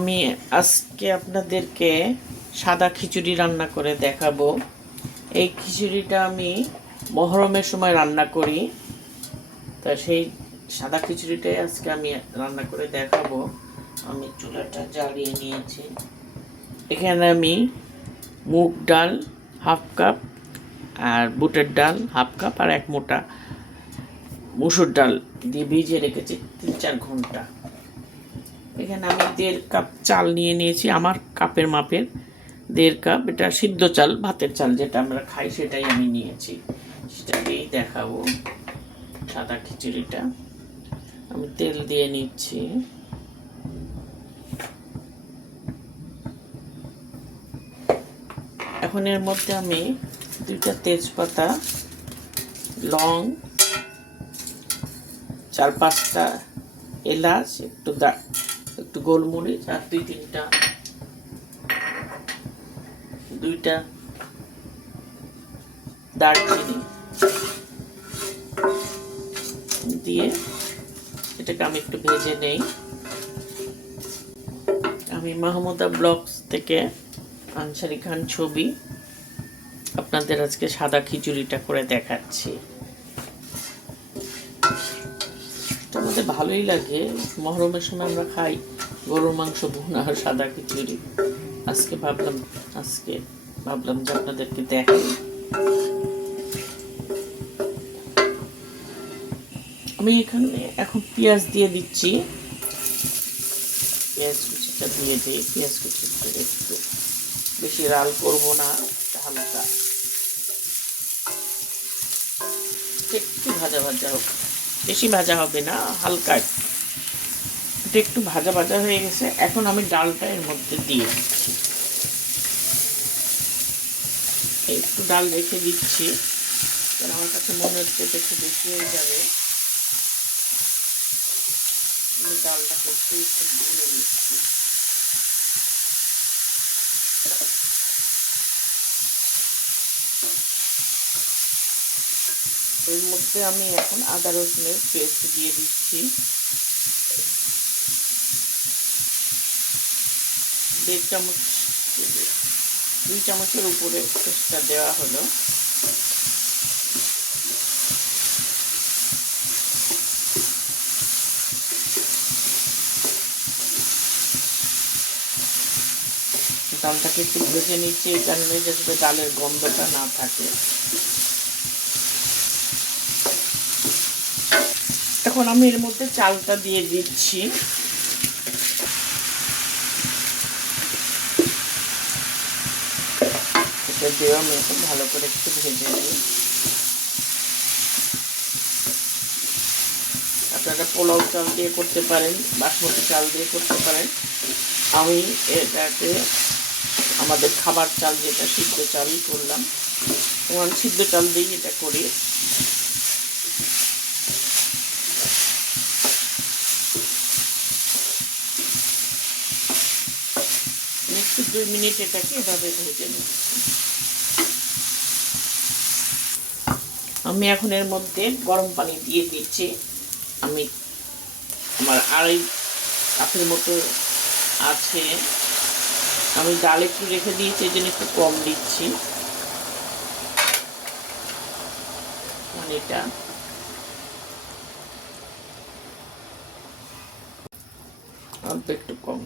আমি আজকে আপনাদেরকে সাদা খিচুড়ি রান্না করে দেখাবো। এই খিচুড়িটা আমি মহরমের সময় রান্না করি, তা সেই সাদা খিচুড়িটাই আজকে আমি রান্না করে দেখাবো। আমি চুলাটা জ্বালিয়ে নিয়েছি। এখানে আমি মুগ ডাল হাফ কাপ, আর বুটের ডাল হাফ কাপ, আর এক মোটা মুসুর ডাল দিয়ে ভিজিয়ে রেখেছি 3-4 ঘন্টা। এখানে আমি 1.5 কাপ চাল নিয়ে নিয়েছি, আমার কাপের মাপের 1.5 কাপ। এটা সিদ্ধ চাল, ভাতের চাল যেটা আমরা খাই সেটাই আমি নিয়েছি। সেটা দিয়েই দেখাবো সাদা খিচুড়িটা। আমি তেল দিয়ে নিচ্ছি। এখন এর মধ্যে আমি 2টা তেজপাতা, লং, 4-5টা এলাচ, একটু গোলমরিচ, আর 2-3টা দারচিনি দিয়ে এটাকে আমি একটু ভেজে নেই। আমি মাহমুদা ব্লগস থেকে আনসারি খান ছবি আপনাদের আজকে সাদা খিচুড়িটা করে দেখাচ্ছি। আমাদের ভালোই লাগে, মহরমের সময় আমরা খাই গরুর মাংস ভুনা আর সাদা খিচুড়ি। আজকে ভাবলাম যে আপনাদেরকে দেখাই। আমি এখানে এখন পেঁয়াজ দিয়ে দিচ্ছি। পেঁয়াজ কুচিটা দিয়ে দিই। পেঁয়াজ কুচিটা একটু বেশি লাল করবো না, হালকা একটু ভাজা হোক, বেশি ভাজা হবে না, হালকা এটা একটু ভাজা হয়ে গেছে। এখন আমি ডালটা এর মধ্যে দিয়ে দিচ্ছি। একটু ডাল রেখে দিচ্ছি, কারণ আমার কাছে মনে হচ্ছে এটা একটু বেশি হয়ে যাবে। আমি ডালটাকে একটু ভুনে নিচ্ছি। এর মধ্যে আমি এখন আদা রসুনের পেস্ট দিয়ে দিচ্ছি। 1.5 চামচ, 2 চামচের উপরে পেস্টটা দেওয়া হলো। ডালটাকে একটু ভেজে নিচ্ছি, এই কারণে যাতে ডালের গন্ধটা না থাকে। এখন আমি এর মধ্যে চালটা দিয়ে দিচ্ছি। এটা দিয়ে আমি এখন ভালো করে একটু ভেজে নিই। আপনারা পোলাও চাল দিয়ে করতে পারেন, বাসমতি চাল দিয়ে করতে পারেন। আমি এটাকে আমাদের খাবার চাল যেটা সিদ্ধ চালই করলাম, এবং সিদ্ধ চাল দিয়েই এটা করি। একটু 2 মিনিট এটাকে এভাবে ভেজে নিচ্ছি। আমি এখন এর মধ্যে গরম পানি দিয়ে দিচ্ছি। আমার 2.5 কাপের মতো আছে। আমি ডাল একটু রেখে দিয়েছি, এই জন্য একটু কম দিচ্ছি পানিটা। অল্প একটু কম।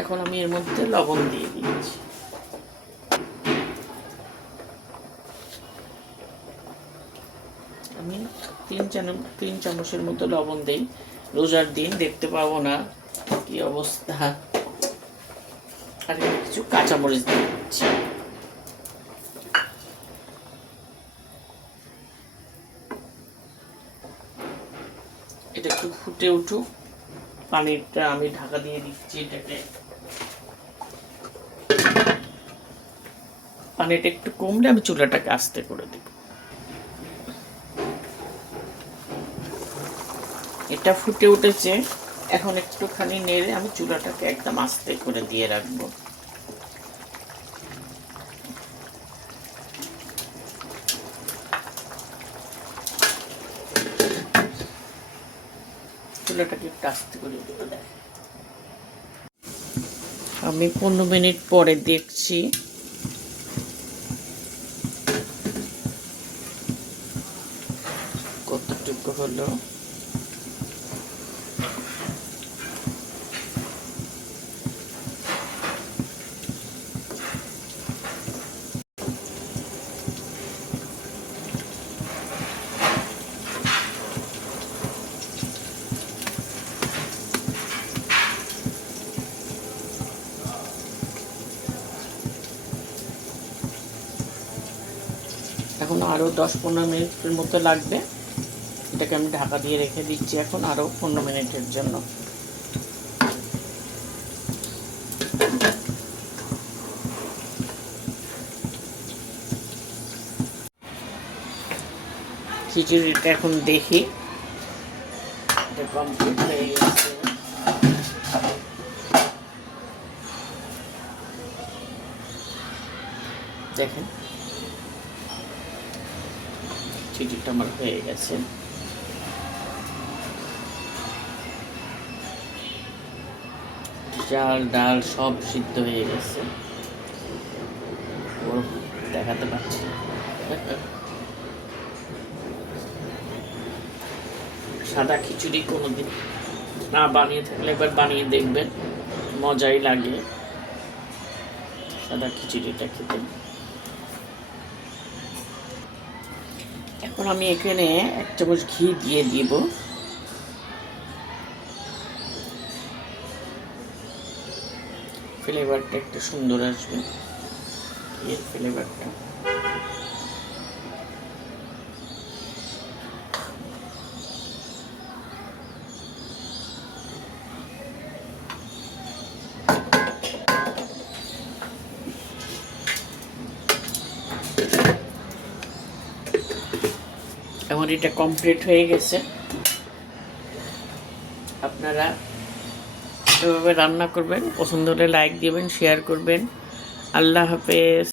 এখন আমি এর মধ্যে লবণ দিয়ে দিচ্ছি। আমি 3 চামচের মতো লবণ দিই। রোজার দিন দেখতে পাবো না কি অবস্থা। আর কিছু কাঁচামরিচ দিয়ে দিচ্ছি। এটা একটু ফুটে উঠুক, পানিটা আমি ঢাকা দিয়ে দিচ্ছি। এটাকে পানিটা একটু কমলে আমি চুলাটাকে আস্তে করে দেব। এটা ফুটে উঠেছে, এখন একটুখানি নেড়ে আমি চুলাটাকে একদম আস্তে করে দিয়ে রাখবো। চুলাটাকে একটু আস্তে করে দেবো। আমি 15 মিনিট পরে দেখছি কতটুকু হলো। এখন আরও 10-15 মিনিটের মতো লাগবে। এটাকে আমি ঢাকা দিয়ে রেখে দিচ্ছি এখন আরও 15 মিনিটের জন্য। খিচুড়িটা এখন দেখি এটা কমপ্লিট হয়ে গেছে। দেখেন খিচুড়িটা আমার হয়ে গেছে। চাল ডাল সব সিদ্ধ হয়ে গেছে, দেখাতে পারছি। সাদা খিচুড়ি কোনোদিন না বানিয়ে থাকলে একবার বানিয়ে দেখবেন, মজাই লাগে সাদা খিচুড়িটা খেতে। এখন আমি এখানে 1 চামচ ঘি দিয়ে দিব। ফ্লেভারটা একটু সুন্দর আসবে, এর ফ্লেভারটা। এখন এটা কমপ্লিট হয়ে গেছে। আপনারা এভাবে রান্না করবেন, পছন্দ হলে লাইক দিবেন, শেয়ার করবেন। আল্লাহ হাফেজ।